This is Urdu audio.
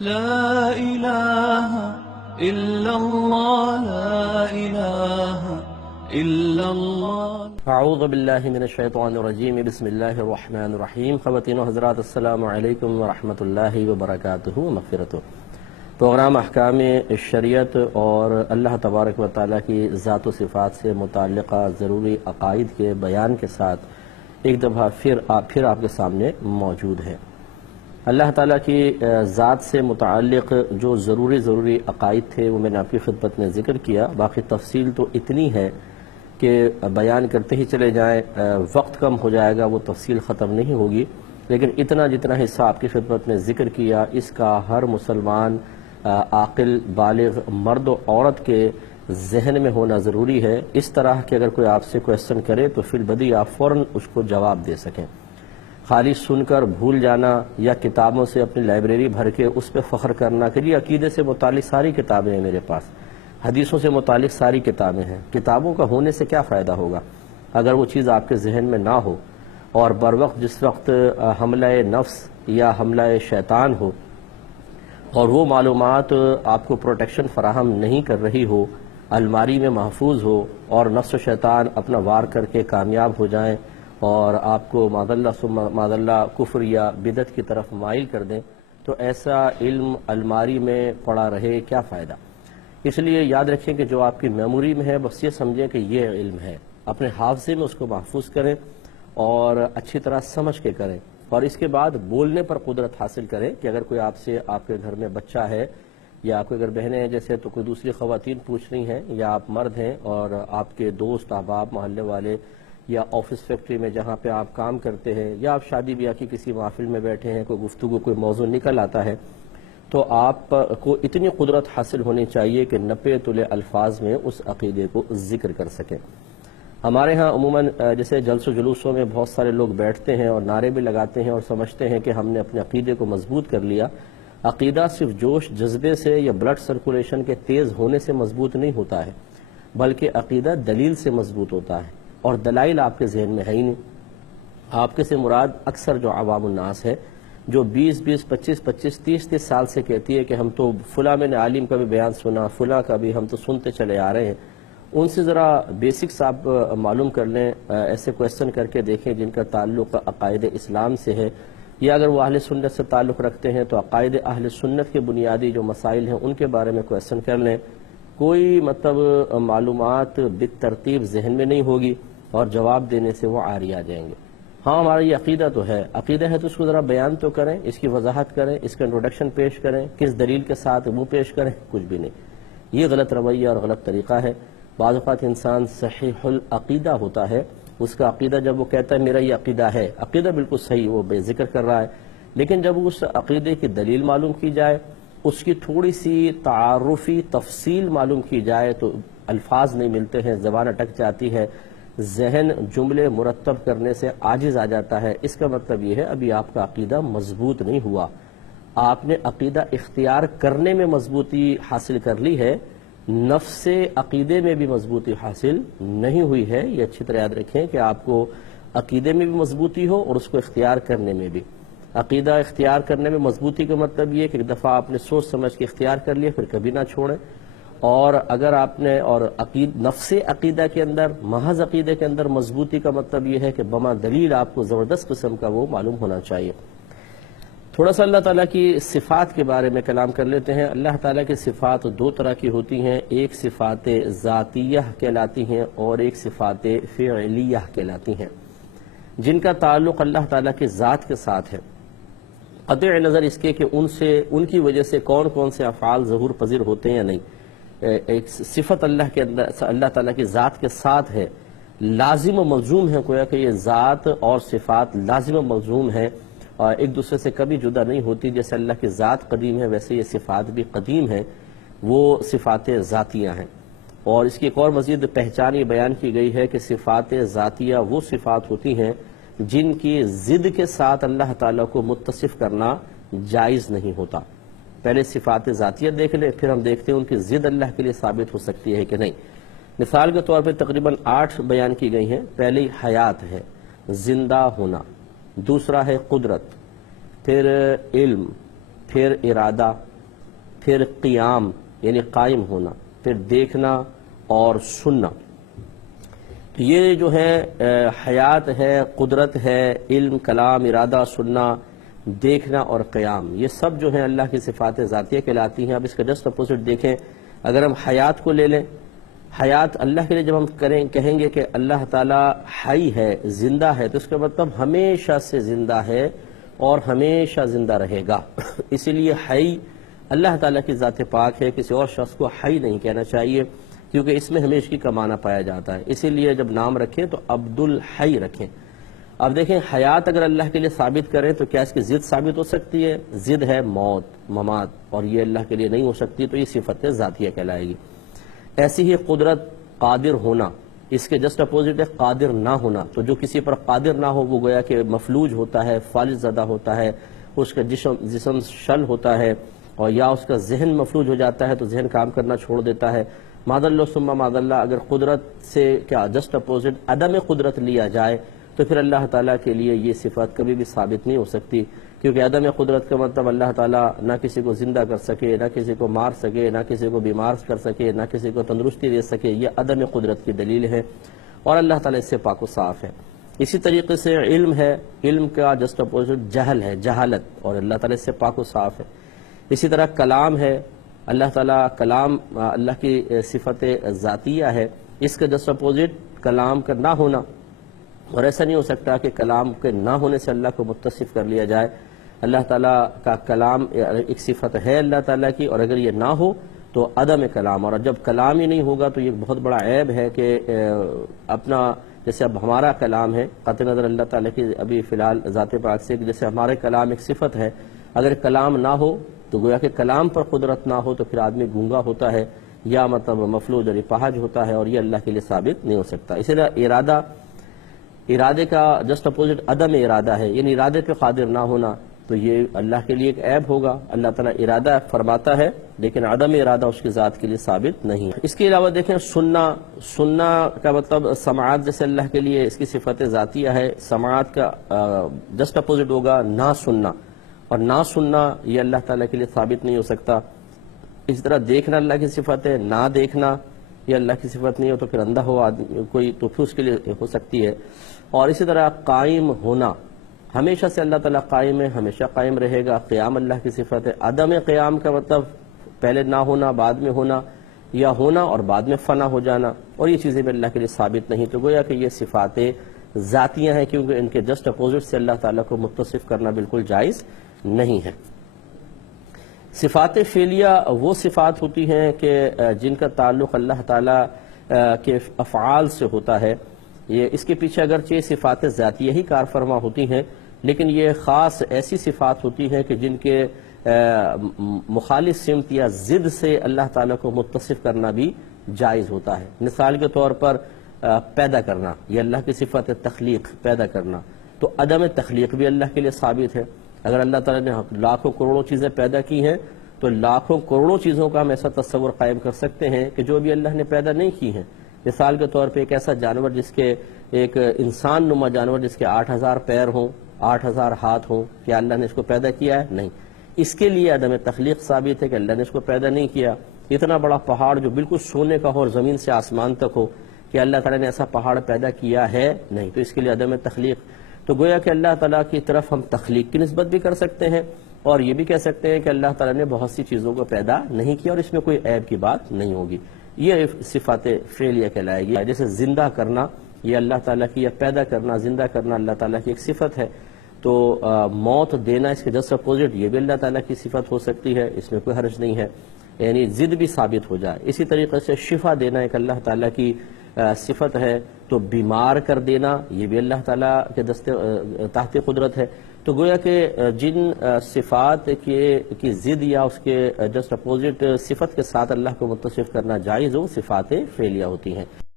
لا إله إلا الله لا إله إلا الله اعوذ باللہ من الشیطان الرجیم بسم اللہ الرحمن الرحیم خواتین و حضرات السلام علیکم ورحمۃ اللہ وبرکاتہ مغفرتہ۔ پروگرام احکام شریعت اور اللہ تبارک و تعالیٰ کی ذات و صفات سے متعلقہ ضروری عقائد کے بیان کے ساتھ ایک دفعہ پھر آپ کے سامنے موجود ہے۔ اللہ تعالیٰ کی ذات سے متعلق جو ضروری عقائد تھے وہ میں نے آپ کی خدمت میں ذکر کیا، باقی تفصیل تو اتنی ہے کہ بیان کرتے ہی چلے جائیں، وقت کم ہو جائے گا، وہ تفصیل ختم نہیں ہوگی، لیکن جتنا حصہ آپ کی خدمت میں ذکر کیا اس کا ہر مسلمان عاقل بالغ مرد و عورت کے ذہن میں ہونا ضروری ہے، اس طرح کہ اگر کوئی آپ سے کویسچن کرے تو فی البدیہہ آپ فوراً اس کو جواب دے سکیں۔ خالی سن کر بھول جانا یا کتابوں سے اپنی لائبریری بھر کے اس پہ فخر کرنا کہ جی عقیدے سے متعلق ساری کتابیں ہیں میرے پاس، حدیثوں سے متعلق ساری کتابیں ہیں، کتابوں کا ہونے سے کیا فائدہ ہوگا اگر وہ چیز آپ کے ذہن میں نہ ہو، اور بر وقت جس وقت حملہ نفس یا حملہ شیطان ہو اور وہ معلومات آپ کو پروٹیکشن فراہم نہیں کر رہی ہو، الماری میں محفوظ ہو اور نفس و شیطان اپنا وار کر کے کامیاب ہو جائیں اور آپ کو معاذ اللہ کفر یا بدعت کی طرف مائل کر دیں، تو ایسا علم الماری میں پڑا رہے کیا فائدہ؟ اس لیے یاد رکھیں کہ جو آپ کی میموری میں ہے بس یہ سمجھیں کہ یہ علم ہے، اپنے حافظے میں اس کو محفوظ کریں اور اچھی طرح سمجھ کے کریں، اور اس کے بعد بولنے پر قدرت حاصل کریں کہ اگر کوئی آپ سے آپ کے گھر میں بچہ ہے یا کوئی اگر بہنیں ہیں جیسے تو کوئی دوسری خواتین پوچھ رہی ہیں، یا آپ مرد ہیں اور آپ کے دوست احباب محلے والے یا آفس فیکٹری میں جہاں پہ آپ کام کرتے ہیں، یا آپ شادی بیاہ کی کسی محفل میں بیٹھے ہیں، کوئی گفتگو کوئی موضوع نکل آتا ہے، تو آپ کو اتنی قدرت حاصل ہونی چاہیے کہ نپے تلے الفاظ میں اس عقیدے کو ذکر کر سکیں۔ ہمارے ہاں عموماً جیسے جلس و جلوسوں میں بہت سارے لوگ بیٹھتے ہیں اور نعرے بھی لگاتے ہیں اور سمجھتے ہیں کہ ہم نے اپنے عقیدے کو مضبوط کر لیا۔ عقیدہ صرف جوش جذبے سے یا بلڈ سرکولیشن کے تیز ہونے سے مضبوط نہیں ہوتا ہے، بلکہ عقیدہ دلیل سے مضبوط ہوتا ہے، اور دلائل آپ کے ذہن میں ہے ہی نہیں۔ آپ کے سے مراد اکثر جو عوام الناس ہے جو 20 25 30 سال سے کہتی ہے کہ ہم تو فلاں میں نے عالم کا بھی بیان سنا، فلاں کا بھی، ہم تو سنتے چلے آ رہے ہیں، ان سے ذرا بیسکس آپ معلوم کر لیں، ایسے کویسچن کر کے دیکھیں جن کا تعلق عقائد اسلام سے ہے، یا اگر وہ اہل سنت سے تعلق رکھتے ہیں تو عقائد اہل سنت کے بنیادی جو مسائل ہیں ان کے بارے میں کویسچن کر لیں۔ کوئی معلومات بالترتیب ذہن میں نہیں ہوگی اور جواب دینے سے وہ عاری آ جائیں گے۔ ہاں ہمارا یہ عقیدہ تو ہے، عقیدہ ہے تو اس کو ذرا بیان تو کریں، اس کی وضاحت کریں، اس کا انٹروڈکشن پیش کریں، کس دلیل کے ساتھ وہ پیش کریں، کچھ بھی نہیں۔ یہ غلط رویہ اور غلط طریقہ ہے۔ بعض اوقات انسان صحیح العقیدہ ہوتا ہے، اس کا عقیدہ جب وہ کہتا ہے میرا یہ عقیدہ ہے، عقیدہ بالکل صحیح وہ بے ذکر کر رہا ہے، لیکن جب اس عقیدے کی دلیل معلوم کی جائے، اس کی تھوڑی سی تعارفی تفصیل معلوم کی جائے تو الفاظ نہیں ملتے ہیں، زبان اٹک جاتی ہے، ذہن جملے مرتب کرنے سے عاجز آ جاتا ہے۔ اس کا مطلب یہ ہے ابھی آپ کا عقیدہ مضبوط نہیں ہوا، آپ نے عقیدہ اختیار کرنے میں مضبوطی حاصل کر لی ہے، نفس عقیدے میں بھی مضبوطی حاصل نہیں ہوئی ہے۔ یہ اچھی طرح یاد رکھیں کہ آپ کو عقیدے میں بھی مضبوطی ہو اور اس کو اختیار کرنے میں بھی۔ عقیدہ اختیار کرنے میں مضبوطی کا مطلب یہ کہ ایک دفعہ آپ نے سوچ سمجھ کے اختیار کر لیا پھر کبھی نہ چھوڑیں، اور اگر آپ نے اور نفس عقیدہ کے اندر محض عقیدے کے اندر مضبوطی کا مطلب یہ ہے کہ بما دلیل آپ کو زبردست قسم کا وہ معلوم ہونا چاہیے۔ تھوڑا سا اللہ تعالیٰ کی صفات کے بارے میں کلام کر لیتے ہیں۔ اللہ تعالیٰ کی صفات دو طرح کی ہوتی ہیں، ایک صفات ذاتیہ کہلاتی ہیں اور ایک صفات فعلیہ کہلاتی ہیں، جن کا تعلق اللہ تعالیٰ کی ذات کے ساتھ ہے، قطع نظر اس کے کہ ان کی وجہ سے کون سے افعال ظہور پذیر ہوتے ہیں یا نہیں۔ ایک صفت اللہ کے اندر اللہ تعالیٰ کی ذات کے ساتھ ہے، لازم و ملزوم ہے، گویا کہ یہ ذات اور صفات لازم و ملزوم ہیں اور ایک دوسرے سے کبھی جدا نہیں ہوتی۔ جیسے اللہ کی ذات قدیم ہے ویسے یہ صفات بھی قدیم ہیں، وہ صفات ذاتیہ ہیں۔ اور اس کی ایک اور مزید پہچان یہ بیان کی گئی ہے کہ صفات ذاتیہ وہ صفات ہوتی ہیں جن کی ضد کے ساتھ اللہ تعالیٰ کو متصف کرنا جائز نہیں ہوتا۔ پہلے صفات ذاتیہ دیکھ لیں، پھر ہم دیکھتے ہیں ان کی ضد اللہ کے لیے ثابت ہو سکتی ہے کہ نہیں۔ مثال کے طور پہ تقریباً 8 بیان کی گئی ہیں۔ پہلی حیات ہے، زندہ ہونا، دوسرا ہے قدرت، پھر علم، پھر ارادہ، پھر قیام یعنی قائم ہونا، پھر دیکھنا اور سننا. تو یہ جو ہے حیات ہے، قدرت ہے، علم، کلام، ارادہ، سننا، دیکھنا اور قیام، یہ سب جو ہیں اللہ کی صفات ذاتیہ کہلاتی ہیں. اب اس کا جسٹ اپوزٹ دیکھیں، اگر ہم حیات کو لے لیں، حیات اللہ کے لیے جب ہم کہیں گے کہ اللہ تعالیٰ حی ہے، زندہ ہے، تو اس کا مطلب ہمیشہ سے زندہ ہے اور ہمیشہ زندہ رہے گا. اسی لیے حی اللہ تعالیٰ کی ذات پاک ہے، کسی اور شخص کو حی نہیں کہنا چاہیے، کیونکہ اس میں ہمیشگی کا معنی پایا جاتا ہے. اسی لیے جب نام رکھیں تو عبد الحی رکھیں. اب دیکھیں، حیات اگر اللہ کے لیے ثابت کریں تو کیا اس کی ضد ثابت ہو سکتی ہے؟ ضد ہے موت، ممات، اور یہ اللہ کے لیے نہیں ہو سکتی، تو یہ صفت ذاتیہ کہلائے گی. ایسی ہی قدرت، قادر ہونا، اس کے جسٹ اپوزٹ ہے قادر نہ ہونا. تو جو کسی پر قادر نہ ہو وہ گویا کہ مفلوج ہوتا ہے، فالج زدہ ہوتا ہے، اس کا جسم شل ہوتا ہے، اور یا اس کا ذہن مفلوج ہو جاتا ہے تو ذہن کام کرنا چھوڑ دیتا ہے. معاذ اللہ ثم معاذ اللہ، اگر قدرت سے کیا جسٹ اپوزٹ عدم قدرت لیا جائے تو پھر اللہ تعالیٰ کے لیے یہ صفت کبھی بھی ثابت نہیں ہو سکتی، کیونکہ عدم قدرت کا مطلب اللہ تعالیٰ نہ کسی کو زندہ کر سکے، نہ کسی کو مار سکے، نہ کسی کو بیمار کر سکے، نہ کسی کو تندرستی دے سکے. یہ عدم قدرت کی دلیل ہے اور اللہ تعالیٰ اس سے پاک و صاف ہے. اسی طریقے سے علم ہے، علم کا جسٹ اپوزٹ جہل ہے، جہالت، اور اللہ تعالیٰ اس سے پاک و صاف ہے. اسی طرح کلام ہے، اللہ تعالیٰ کلام اللہ کی صفت ذاتیہ ہے، اس کا جسٹ اپوزٹ کلام کا نہ ہونا. اور ایسا نہیں ہو سکتا کہ کلام کے نہ ہونے سے اللہ کو متصف کر لیا جائے. اللہ تعالیٰ کا کلام ایک صفت ہے اللہ تعالیٰ کی، اور اگر یہ نہ ہو تو عدم کلام. اور جب کلام ہی نہیں ہوگا تو یہ بہت بڑا عیب ہے کہ اپنا، جیسے اب ہمارا کلام ہے، قطع نظر اللہ تعالیٰ کی ابھی فی الحال ذات پاک سے، جیسے ہمارے کلام ایک صفت ہے، اگر کلام نہ ہو تو گویا کہ کلام پر قدرت نہ ہو تو پھر آدمی گونگا ہوتا ہے یا مطلب مفلوج اور پہج ہوتا ہے، اور یہ اللہ کے لیے ثابت نہیں ہو سکتا. اسی طرح ارادے کا جسٹ اپوزٹ عدم ارادہ ہے، یعنی ارادے پہ قادر نہ ہونا، تو یہ اللہ کے لیے ایک عیب ہوگا. اللہ تعالیٰ ارادہ فرماتا ہے لیکن عدم ارادہ اس کی ذات کے لیے ثابت نہیں ہے. اس کے علاوہ دیکھیں سننا کا مطلب سماعت، جیسے اللہ کے لیے اس کی صفت ذاتیہ ہے، سماعت کا جسٹ اپوزٹ ہوگا نہ سننا، اور نہ سننا یہ اللہ تعالیٰ کے لیے ثابت نہیں ہو سکتا. اس طرح دیکھنا اللہ کی صفت ہے، نہ دیکھنا یہ اللہ کی صفت نہیں ہو تو پھر اندھا ہو آدمی کوئی تو پھر اس کے لیے ہو سکتی ہے. اور اسی طرح قائم ہونا، ہمیشہ سے اللہ تعالیٰ قائم ہے، ہمیشہ قائم رہے گا، قیام اللہ کی صفت ہے. عدم قیام کا مطلب پہلے نہ ہونا، بعد میں ہونا، یا ہونا اور بعد میں فنا ہو جانا، اور یہ چیزیں بھی اللہ کے لیے ثابت نہیں. تو گویا کہ یہ صفات ذاتیاں ہیں، کیونکہ ان کے جسٹ اپوزٹ سے اللہ تعالیٰ کو متصف کرنا بالکل جائز نہیں ہے. صفات فعلیہ وہ صفات ہوتی ہیں کہ جن کا تعلق اللہ تعالیٰ کے افعال سے ہوتا ہے. یہ اس کے پیچھے اگرچہ صفات ذاتیہ ہی کار فرما ہوتی ہیں، لیکن یہ خاص ایسی صفات ہوتی ہیں کہ جن کے مخالف سمت یا ضد سے اللہ تعالیٰ کو متصف کرنا بھی جائز ہوتا ہے. مثال کے طور پر پیدا کرنا، یہ اللہ کی صفت ہے، تخلیق، پیدا کرنا. تو عدم تخلیق بھی اللہ کے لیے ثابت ہے. اگر اللہ تعالیٰ نے لاکھوں کروڑوں چیزیں پیدا کی ہیں تو لاکھوں کروڑوں چیزوں کا ہم ایسا تصور قائم کر سکتے ہیں کہ جو بھی اللہ نے پیدا نہیں کی ہیں. مثال کے طور پہ ایک ایسا جانور جس کے، ایک انسان نما جانور جس کے 8000 پیر ہوں، 8000 ہاتھ ہوں، کیا اللہ نے اس کو پیدا کیا ہے؟ نہیں. اس کے لیے عدم تخلیق ثابت ہے کہ اللہ نے اس کو پیدا نہیں کیا. اتنا بڑا پہاڑ جو بالکل سونے کا ہو اور زمین سے آسمان تک ہو، کہ اللہ تعالیٰ نے ایسا پہاڑ پیدا کیا ہے؟ نہیں. تو اس کے لیے عدم تخلیق. تو گویا کہ اللہ تعالیٰ کی طرف ہم تخلیق کی نسبت بھی کر سکتے ہیں، اور یہ بھی کہہ سکتے ہیں کہ اللہ تعالیٰ نے بہت سی چیزوں کو پیدا نہیں کیا، اور اس میں کوئی عیب کی بات نہیں ہوگی. یہ صفات فعلیہ کہلائے گی. جیسے زندہ کرنا یہ اللہ تعالیٰ کی، یا پیدا کرنا، زندہ کرنا اللہ تعالیٰ کی ایک صفت ہے. تو موت دینا اس کے جسٹ اپوزٹ یہ بھی اللہ تعالیٰ کی صفت ہو سکتی ہے، اس میں کوئی حرج نہیں ہے، یعنی ضد بھی ثابت ہو جائے. اسی طریقے سے شفا دینا ایک اللہ تعالیٰ کی صفت ہے. تو بیمار کر دینا یہ بھی اللہ تعالیٰ کے تحت قدرت ہے. تو گویا کہ جن صفات کی ضد یا اس کے جسٹ اپوزٹ صفت کے ساتھ اللہ کو متصف کرنا جائز ہو، صفات فعلیہ ہوتی ہیں.